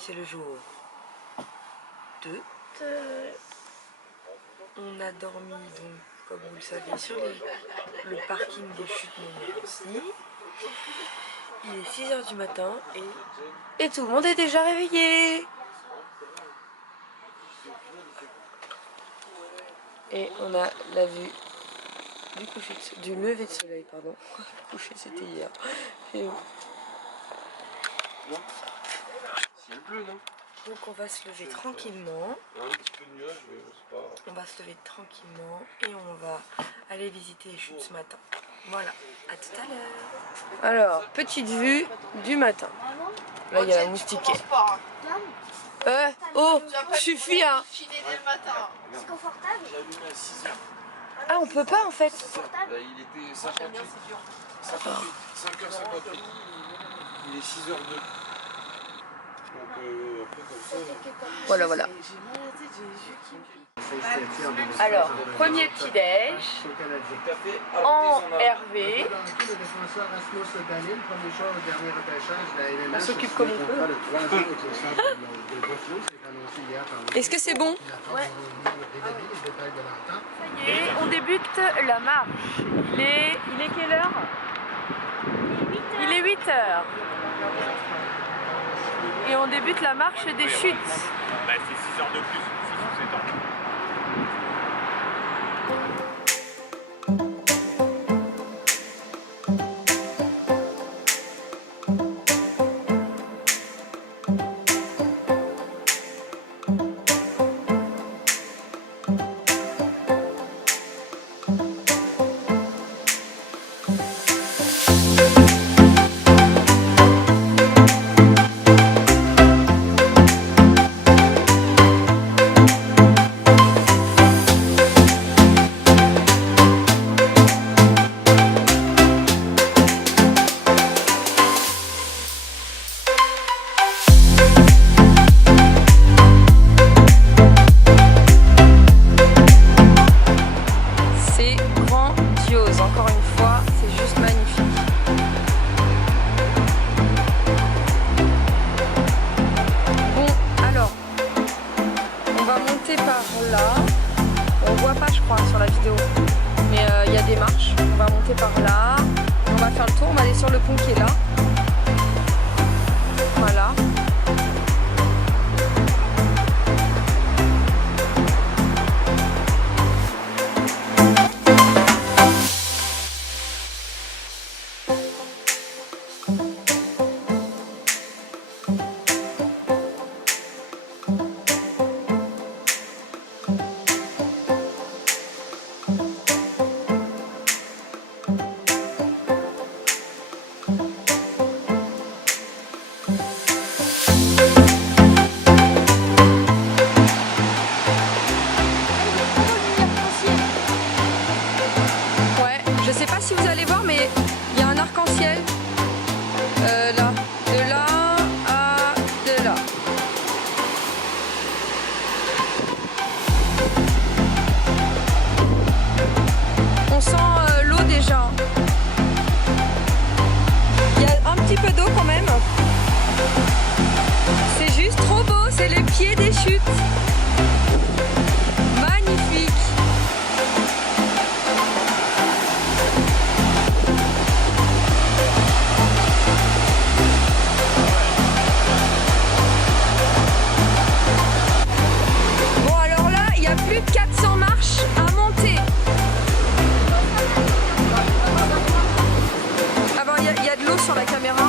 c'est le jour 2. On a dormi, donc, comme vous le savez, sur le parking des chutes Montmorency. Il est 6 h du matin et tout le monde est déjà réveillé. Et on a la vue du lever de soleil, pardon. Le coucher c'était hier. Et ciel bleu, non? donc on va se lever tranquillement. Un petit peu de nuages, mais c'est pas... On va se lever tranquillement et on va aller visiter les chutes ce matin. Voilà, à tout à l'heure. Alors, petite vue du matin. Là, il y a la moustiquaire. Oh, suffit hein. C'est confortable. J'ai allumé à 6 h. Ah, on peut pas en fait. Il était 58. 58. 5h58. Il est 6h02. Donc après comme ça... Voilà, voilà. Alors, premier petit déj en Hervé. On s'occupe comme on peut. Est-ce que c'est bon? Ouais. Ça y est, on débute la marche. Il est quelle heure? Il est 8 h. Et on débute la marche des chutes. Bah, c'est 6 heures de plus, 6 ou 7 ans. Encore une fois, c'est juste magnifique. Bon, alors, on va monter par là. On voit pas, je crois, sur la vidéo, mais il y a des marches. On va monter par là. On va faire le tour. On va aller sur le pont qui est là. Voilà. Je sais pas si vous allez voir, mais il y a un arc-en-ciel là, de là à de là. On sent l'eau déjà. Il y a un petit peu d'eau quand même. C'est juste trop beau, c'est les pieds des chutes. Magnifique. Plus de 400 marches à monter. Ah bon, il y a de l'eau sur la caméra.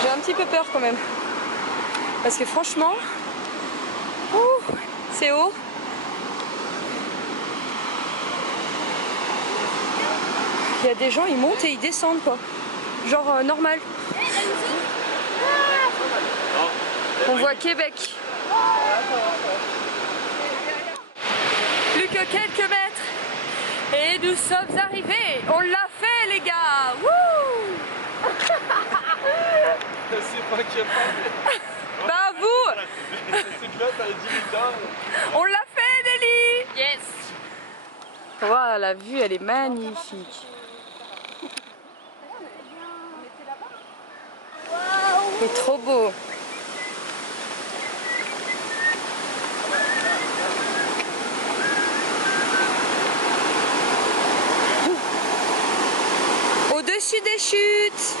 J'ai un petit peu peur quand même. Parce que franchement, c'est haut. Il y a des gens, ils montent et ils descendent quoi. Genre normal. On voit Québec. Plus que quelques mètres et nous sommes arrivés. On l'a fait les gars. Wouh. C'est pas qu'il y a pas. Bah vous. C'est que là, t'as 10 minutes d'art. On l'a fait Nelly. Yes. Wow, la vue elle est magnifique. C'est trop beau. Au-dessus des chutes.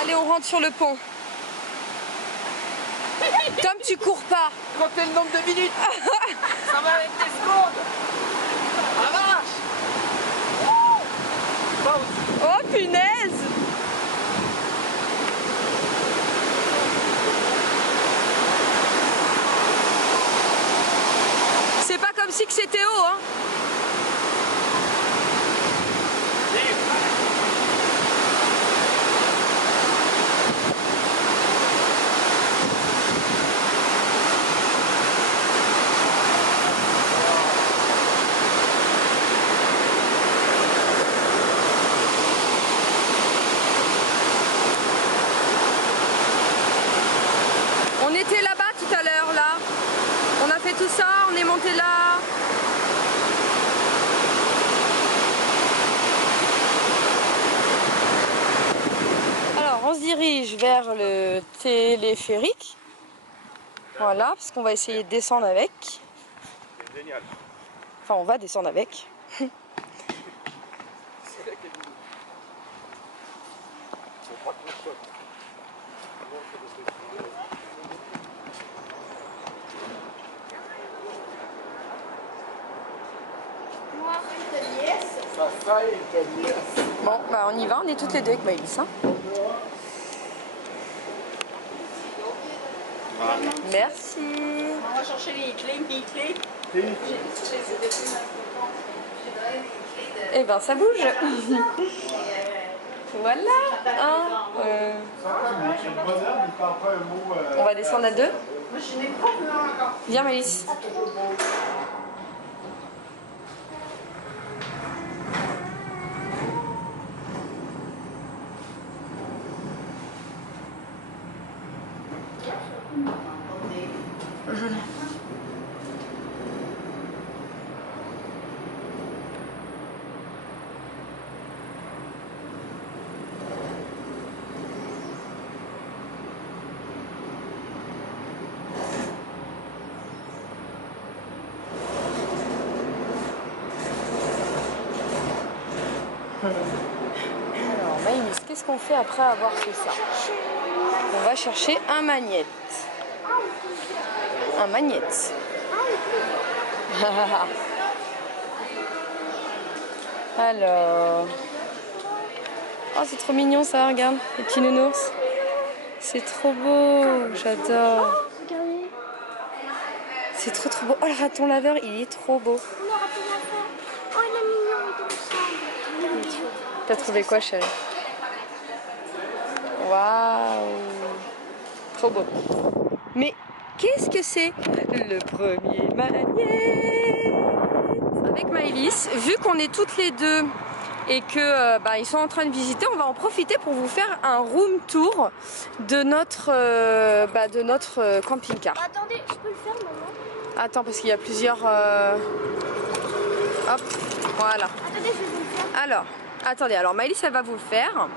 Allez, on rentre sur le pont. Tom, tu cours pas. Comptez le nombre de minutes. Ça va avec des secondes. La vache. Oh punaise. C'est pas comme si que c'était haut, hein. On était là-bas tout à l'heure, là. On a fait tout ça, on est monté là. Alors, on se dirige vers le téléphérique. Voilà, parce qu'on va essayer de descendre avec. C'est génial. Enfin, on va descendre avec. Bon, bah on y va, on est toutes les deux avec Maëlys. Hein. Merci. On va chercher les clés. Eh ben ça bouge. Voilà. On va descendre à deux. Viens Maëlys. Alors Maëlys, qu'est-ce qu'on fait après avoir fait ça? On va chercher un magnète. Un magnète. Alors. Oh, c'est trop mignon ça, regarde, les petits nounours. C'est trop beau, j'adore. C'est trop beau. Oh, le raton laveur, il est trop beau. Oh, il est mignon, il T'as trouvé quoi, chérie? Waouh! Trop beau. Mais qu'est-ce que c'est? Le premier magnète! Avec Maëlys, vu qu'on est toutes les deux et que ils sont en train de visiter, on va en profiter pour vous faire un room tour de notre, camping-car. Attendez, je peux le faire, maman? Attends, parce qu'il y a plusieurs... Hop, voilà. Attendez, je vais vous le faire. Alors, attendez, alors Maëlys, elle va vous le faire.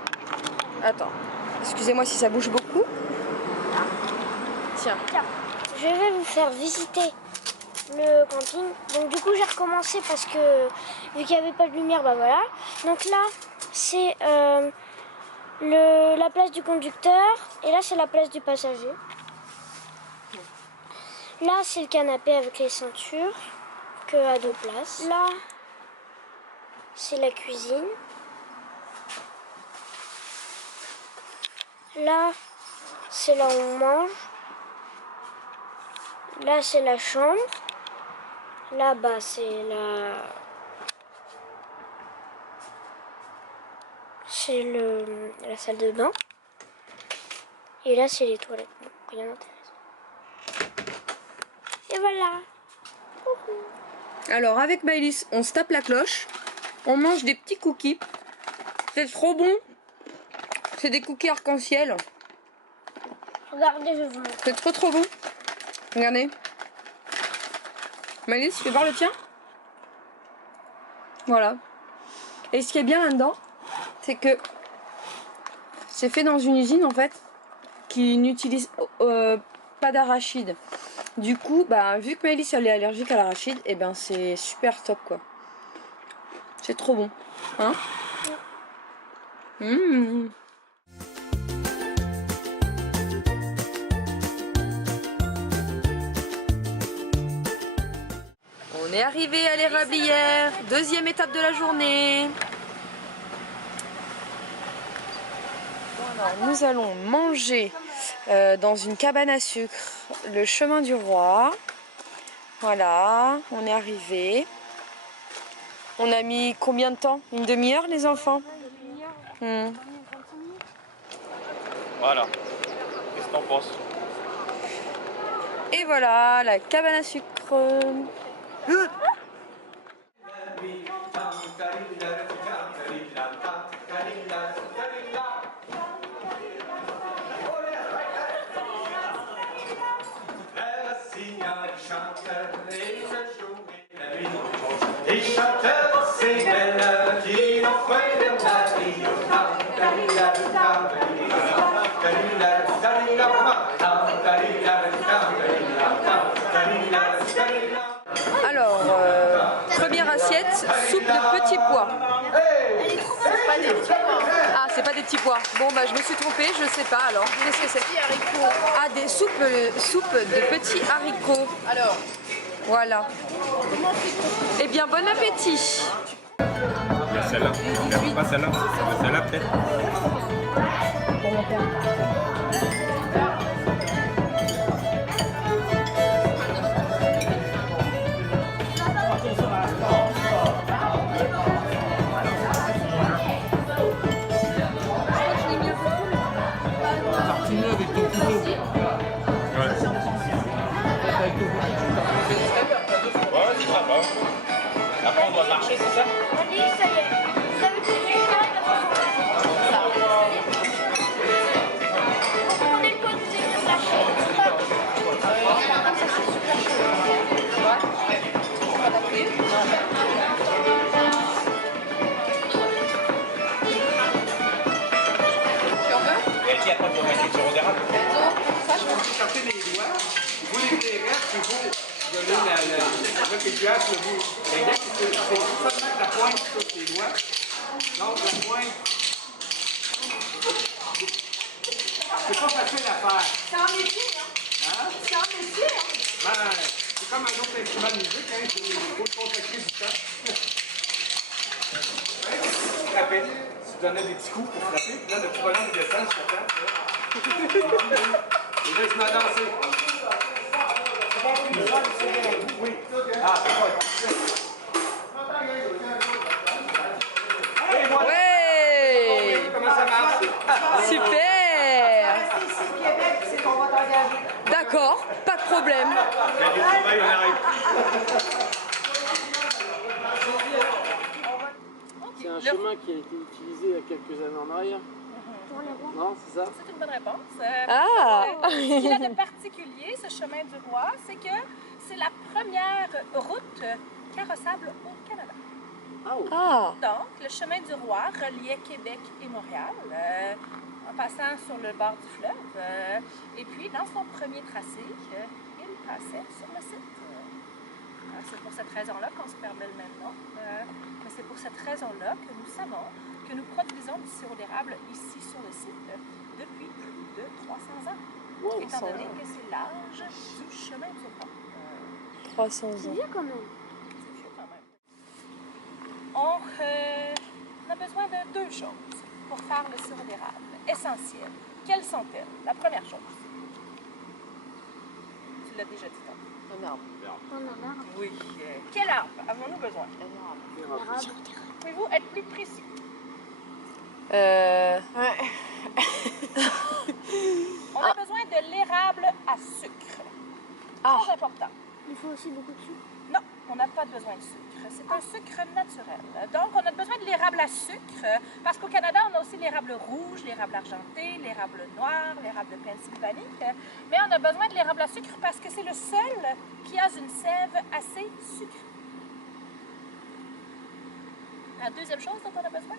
Attends, excusez-moi si ça bouge beaucoup. Tiens. Tiens, je vais vous faire visiter le camping. Donc du coup, j'ai recommencé parce que vu qu'il n'y avait pas de lumière, bah voilà. Donc là, c'est la place du conducteur et là, c'est la place du passager. Là, c'est le canapé avec les ceintures que à 2 places. Là, c'est la cuisine. Là, c'est là où on mange. Là, c'est la chambre. Là-bas, c'est la salle de bain. Et là, c'est les toilettes. Bon, rien d'intéressant. Et voilà. Alors avec Maëlys, on se tape la cloche. On mange des petits cookies. C'est trop bon. C'est des cookies arc-en-ciel. Regardez, je vous montre. C'est trop bon. Regardez. Maëlys, tu fais voir le tien? Voilà. Et ce qui est bien là-dedans, c'est que c'est fait dans une usine en fait qui n'utilise pas d'arachide. Du coup, bah, vu que Maëlys elle est allergique à l'arachide, et ben c'est super top quoi. C'est trop bon. Hein? Mmh. On est arrivé à l'Érablière, deuxième étape de la journée. Alors, nous allons manger dans une cabane à sucre le chemin du roi. Voilà, on est arrivé. On a mis combien de temps? Une demi-heure les enfants? Voilà. Qu'est-ce que t'en penses? Et voilà, la cabane à sucre. Alors, première assiette, soupe de petits pois. Ah, c'est pas des petits pois. Bon, bah je me suis trompée, je sais pas alors. Qu'est-ce que c'est? Ah, des soupes de petits haricots. Alors, voilà. Eh bien, bon appétit. Il y a celle-là. Pas celle-là. Celle-là peut-être. Après, on doit marcher, c'est ça? Allez, ça y est. Vous avez tout fait. Vous prenez le pot, vous avez le Et qui a pas de mauvaise sur d'érable? Sortez les doigts, vous les verrez, puis vous donnez avec les cuillères sur vous. C'est seulement que la pointe sur les doigts. Donc la pointe. C'est pas facile à faire. C'est un métier, hein? C'est un métier, hein? Ben, c'est comme un autre instrument de musique, hein? Il faut se consacrer du temps. Frapper. Tu donnais des petits coups pour frapper, puis là, le petit bonhomme il descend, il se tape. Et là, il se met à danser. Oui. Ah, c'est pas. Et voilà. Ouais! Comment ça marche? Super! Rester ici au Québec, c'est qu'on va t'engager. D'accord, pas de problème. Il y a du travail, on arrive. C'est un chemin qui a été utilisé il y a quelques années en arrière. Non, c'est ça? C'est une bonne réponse. Ah! Ce qu'il a de particulier, ce chemin du roi, c'est que c'est la première route carrossable au Canada. Ah, oh. Ah! Donc, le chemin du roi reliait Québec et Montréal en passant sur le bord du fleuve. Et puis, dans son premier tracé, il passait sur le site. C'est pour cette raison-là qu'on se permet le même nom. Mais c'est pour cette raison-là que nous savons que nous produisons du sirop d'érable ici sur le site depuis plus de 300 ans. Wow. Étant donné que c'est l'âge du chemin du roi. 300 C'est ans. bien quand même. C'est vieux quand même. On a besoin de deux choses pour faire le sirop d'érable essentielles. Quelles sont-elles? La première chose. Tu l'as déjà dit tantôt. Un arbre. Un arbre. Oui. Quel arbre avons-nous besoin? Pouvez-vous être plus précis? On a besoin de l'érable à sucre. Très important. Il faut aussi beaucoup de sucre. Non, on n'a pas besoin de sucre. C'est un sucre naturel. Donc, on a besoin de l'érable à sucre parce qu'au Canada, on a aussi l'érable rouge, l'érable argenté, l'érable noir, l'érable de Pennsylvanie. Mais on a besoin de l'érable à sucre parce que c'est le seul qui a une sève assez sucrée. La deuxième chose dont on a besoin,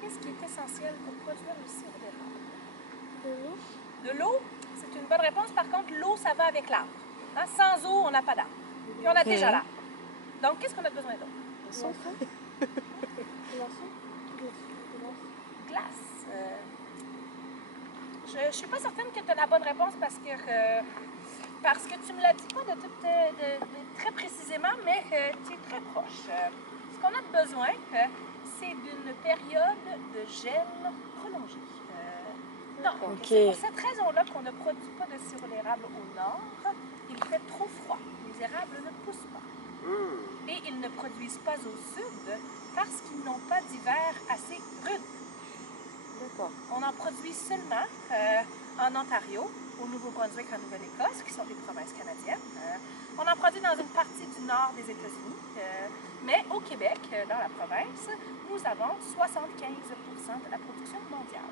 qu'est-ce qui est essentiel pour produire le sirop d'érable? De l'eau. De l'eau, c'est une bonne réponse. Par contre, l'eau, ça va avec l'arbre. Hein? Sans eau, on n'a pas d'arbre. Puis on a déjà l'arbre. Donc, qu'est-ce qu'on a besoin d'autre? Glace. Je ne suis pas certaine que tu as la bonne réponse parce que tu me l'as dit pas de très précisément, mais tu es très proche. Ce qu'on a besoin, c'est d'une période de gel prolongée. Donc, c'est pour cette raison-là qu'on ne produit pas de sirop d'érable au nord. Il fait trop froid. Les érables ne poussent pas. Et ils ne produisent pas au sud parce qu'ils n'ont pas d'hiver assez rude. D'accord. On en produit seulement en Ontario, au Nouveau-Brunswick, en Nouvelle-Écosse, qui sont des provinces canadiennes. On en produit dans une partie du nord des États-Unis. Mais au Québec, dans la province, nous avons 75% de la production mondiale.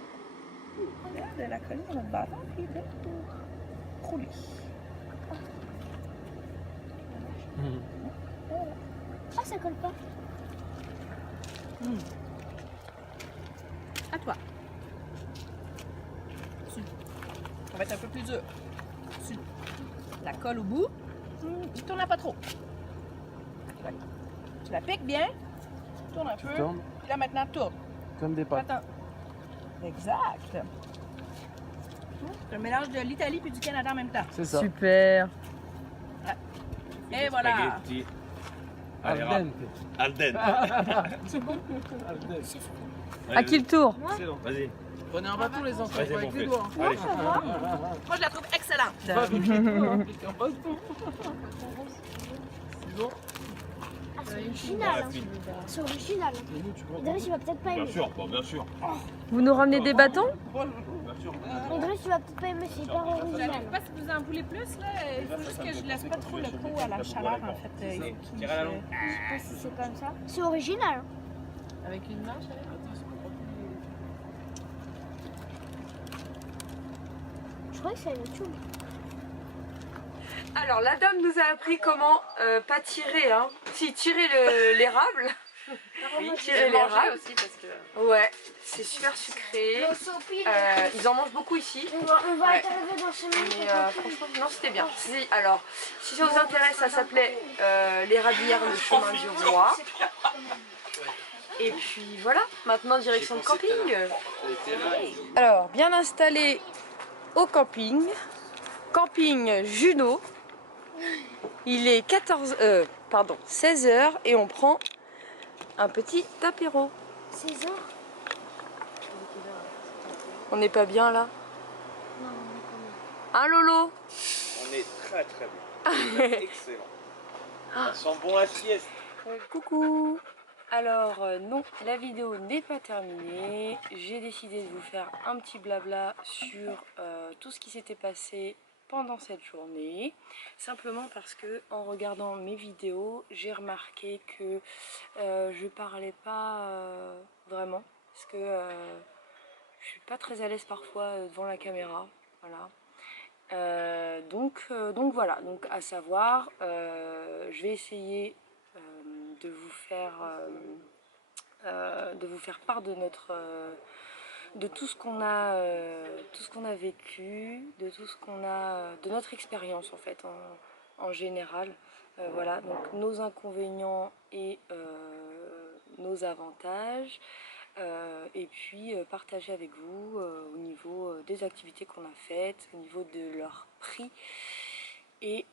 De la coller dans notre bâton et de tout rouler. Ah, ça colle pas. À toi. Dessus. Ça va être un peu plus dur. Dessus. La colle au bout. Tu tournes pas trop. Tu la piques bien. Tu tournes un peu. tournes. Puis là maintenant, tourne. Comme des pâtes. Attends. Exact. C'est un mélange de l'Italie et du Canada en même temps. C'est ça. Super. Et voilà. Spaghetti. Al Allez, dente. Al dente. Al dente. À qui le tour? Excellent. Vas-y. Prenez un bâton les enfants, Vas-y, pas mon avec les fils. doigts. Allez. Moi, je la trouve excellente. Pas avec les doigts. C'est bon. Ah, c'est original. Ah, fille. C'est original. Et nous, tu crois André, tu vas peut-être pas Bien aimer. sûr, bon, bien sûr. Vous nous ramenez des bâtons? Bien sûr. André, tu vas peut-être pas aimer, c'est hyper Je ne original. sais pas si vous en voulez plus. Là. Il faut juste que je laisse pas trop le pot à la chaleur, en fait. Tire à la langue. Je sais pas si c'est comme ça. C'est original. Avec une marche, Je crois que c'est YouTube. Alors la dame nous a appris comment pas tirer, hein. Si, tirer l'érable. Oui, tirer l'érable. aussi parce que... Ouais, c'est super sucré. Ils en mangent beaucoup ici. On va Ouais. arriver dans ce minutes. Mais franchement, non, c'était bien. Alors, si ça vous intéresse, ça s'appelait l'érablière, le chemin du roi. Et puis voilà, maintenant direction le camping. Alors, bien installé au camping. Camping Juno. Il est 16 h et on prend un petit apéro. 16 h. On n'est pas bien là? Non, on est quand même. Hein Lolo? On est très très bien. Excellent. Ça sent bon la sieste. Coucou. Alors non, la vidéo n'est pas terminée. J'ai décidé de vous faire un petit blabla sur tout ce qui s'était passé pendant cette journée, simplement parce que en regardant mes vidéos, j'ai remarqué que je parlais pas vraiment, parce que je suis pas très à l'aise parfois devant la caméra, voilà. Donc voilà, donc à savoir, je vais essayer de vous faire part de notre de tout ce qu'on a vécu, de tout ce qu'on a, de notre expérience en fait en général. Voilà, donc nos inconvénients et nos avantages, et puis partager avec vous au niveau des activités qu'on a faites, au niveau de leur prix et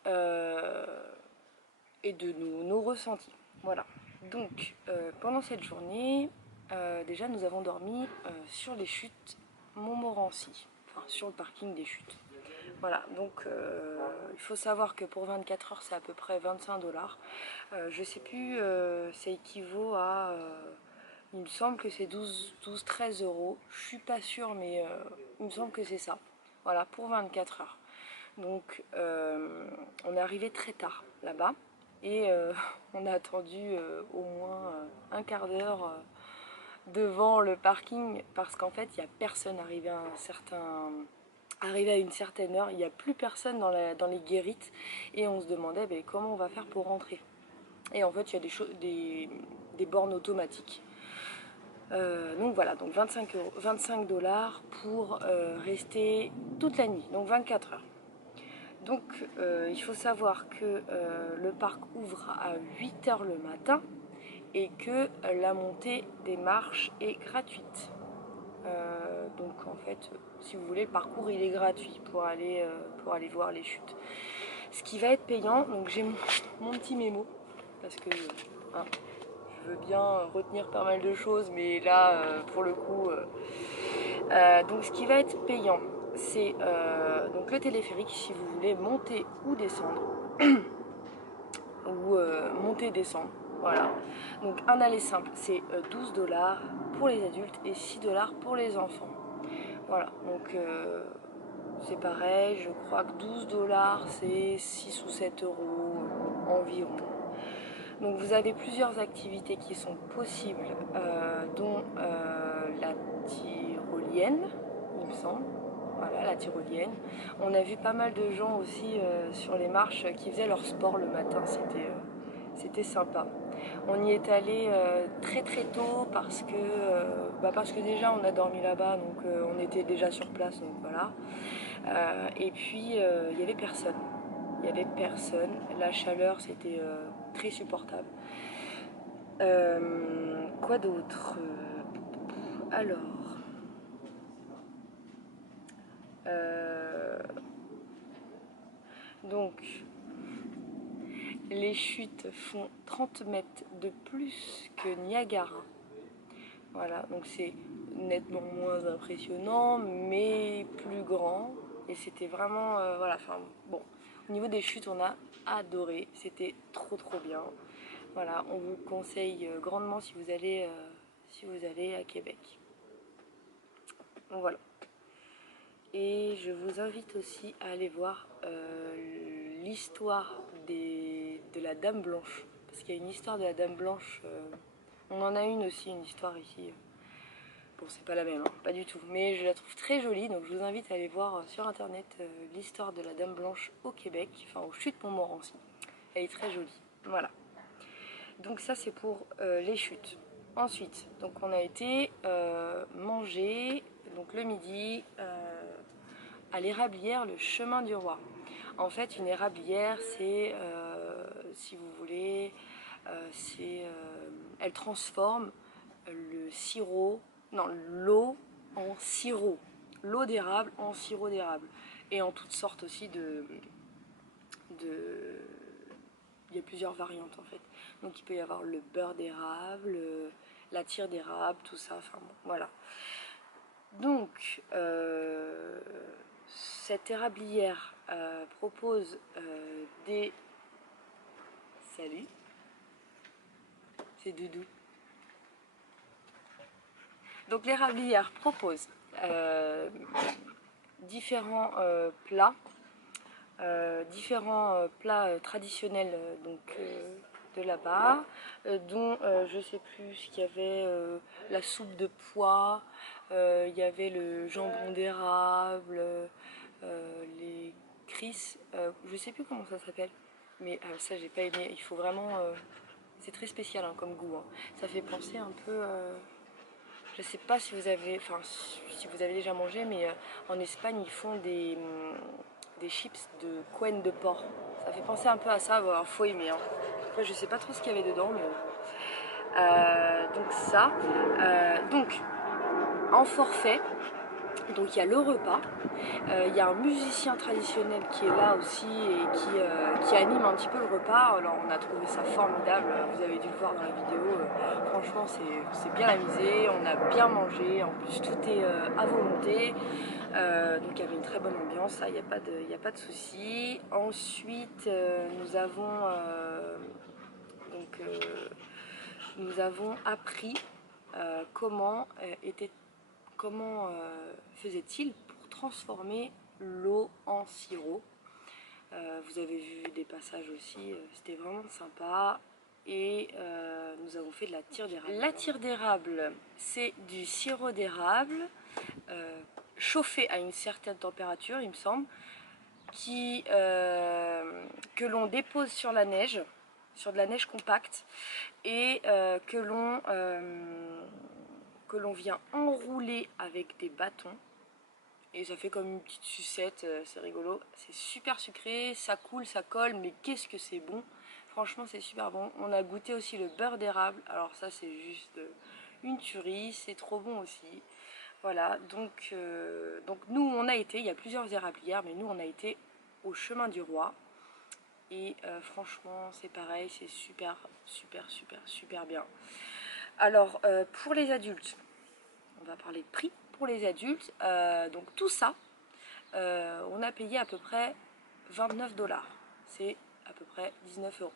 de nos ressentis. Voilà, donc pendant cette journée, déjà nous avons dormi sur les chutes Montmorency. enfin, sur le parking des chutes. Voilà, donc il faut savoir que pour 24 heures c'est à peu près 25 $. Je sais plus, ça équivaut à, il me semble que c'est 12-13 €. Je suis pas sûre, mais il me semble que c'est ça. Voilà, pour 24 heures. Donc on est arrivé très tard là-bas et on a attendu au moins un quart d'heure devant le parking parce qu'en fait il n'y a personne arrivé à une certaine heure, il n'y a plus personne dans les guérites et on se demandait comment on va faire pour rentrer. Et en fait il y a des bornes automatiques. Donc voilà, donc 25 $ pour rester toute la nuit, donc 24 heures. Donc il faut savoir que le parc ouvre à 8 h le matin et que la montée des marches est gratuite. Donc en fait, si vous voulez, le parcours il est gratuit pour aller voir les chutes. Ce qui va être payant, donc j'ai mon petit mémo, parce que je veux bien retenir pas mal de choses, mais là, pour le coup... donc ce qui va être payant, c'est donc le téléphérique, si vous voulez monter ou descendre, ou monter et descendre, voilà. Donc un aller simple, c'est 12 $ pour les adultes et 6 $ pour les enfants. Voilà, donc c'est pareil, je crois que 12 $ c'est 6 ou 7 € environ. Donc vous avez plusieurs activités qui sont possibles, dont la tyrolienne, il me semble. Voilà, la tyrolienne. On a vu pas mal de gens aussi sur les marches qui faisaient leur sport le matin, c'était sympa. On y est allé très très tôt parce que déjà on a dormi là-bas, donc on était déjà sur place, donc voilà. Et puis il y avait personne. Il n'y avait personne, la chaleur c'était très supportable. Quoi d'autre? Alors, donc les chutes font 30 mètres de plus que Niagara. Voilà, donc c'est nettement moins impressionnant, mais plus grand. Et c'était vraiment, voilà, enfin bon. Au niveau des chutes, on a adoré, c'était trop bien. Voilà, on vous conseille grandement si vous allez à Québec. Donc voilà. Et je vous invite aussi à aller voir l'histoire de la Dame Blanche. Parce qu'il y a une histoire de la Dame Blanche. On en a une aussi, une histoire ici. Bon, c'est pas la même, hein, pas du tout. Mais je la trouve très jolie, donc je vous invite à aller voir sur internet l'histoire de la Dame Blanche au Québec, enfin aux chutes Montmorency. Elle est très jolie. Voilà. Donc ça c'est pour les chutes. Ensuite, donc on a été manger donc le midi à l'érablière le chemin du roi. En fait une érablière c'est si vous voulez elle transforme le sirop, non l'eau en sirop, l'eau d'érable en sirop d'érable et en toutes sortes aussi il y a plusieurs variantes en fait. Donc il peut y avoir le beurre d'érable, la tire d'érable, tout ça, enfin bon, voilà. Donc cette érablière propose des... Salut, c'est Doudou. Donc l'érablière propose différents plats. Plats traditionnels de là-bas, dont je sais plus ce qu'il y avait, la soupe de pois, il y avait le jambon d'érable, les crisses, je sais plus comment ça s'appelle, mais ça j'ai pas aimé. Il faut vraiment, c'est très spécial hein, comme goût, hein. Ça fait penser un peu, je sais pas si vous avez déjà mangé, mais en Espagne ils font des chips de couenne de porc. Ça fait penser un peu à ça, alors faut aimer. Hein. Après, je sais pas trop ce qu'il y avait dedans, mais donc ça. Donc en forfait, Donc il y a le repas, il y a un musicien traditionnel qui est là aussi et qui anime un petit peu le repas. Alors on a trouvé ça formidable, vous avez dû le voir dans la vidéo, franchement c'est bien amusé, on a bien mangé, en plus tout est à volonté. Donc il y avait une très bonne ambiance, ça il n'y a pas de souci. Ensuite nous avons appris comment faisait-il pour transformer l'eau en sirop. Vous avez vu des passages aussi, c'était vraiment sympa. Et nous avons fait de la tire d'érable. La tire d'érable, c'est du sirop d'érable chauffé à une certaine température, il me semble, que l'on dépose sur la neige, sur de la neige compacte, et que l'on vient enrouler avec des bâtons. Et ça fait comme une petite sucette, c'est rigolo. C'est super sucré, ça coule, ça colle, mais qu'est-ce que c'est bon. Franchement, c'est super bon. On a goûté aussi le beurre d'érable. Alors ça, c'est juste une tuerie, c'est trop bon aussi. Voilà, donc nous, on a été, il y a plusieurs érablières, mais nous, on a été au Chemin du Roi. Et franchement, c'est pareil, c'est super, super, super, super bien. Alors, pour les adultes, on va parler de prix. Pour les adultes, donc tout ça, on a payé à peu près 29 $. C'est à peu près 19 €.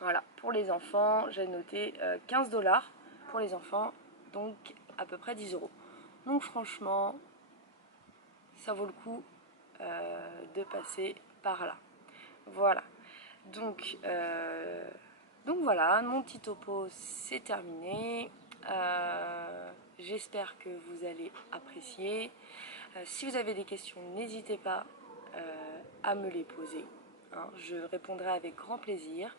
Voilà, pour les enfants, j'ai noté 15 $ pour les enfants, donc à peu près 10 €. Donc franchement, ça vaut le coup de passer par là. Voilà, donc voilà, mon petit topo c'est terminé. J'espère que vous allez apprécier. Si vous avez des questions, n'hésitez pas à me les poser. Hein, je répondrai avec grand plaisir.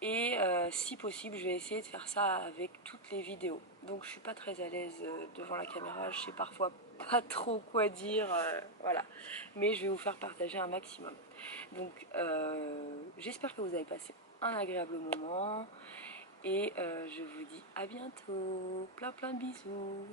Et si possible, je vais essayer de faire ça avec toutes les vidéos. Donc je suis pas très à l'aise devant la caméra, je sais parfois pas trop quoi dire, voilà. Mais je vais vous faire partager un maximum. Donc j'espère que vous avez passé un agréable moment. Et je vous dis à bientôt. Plein de bisous.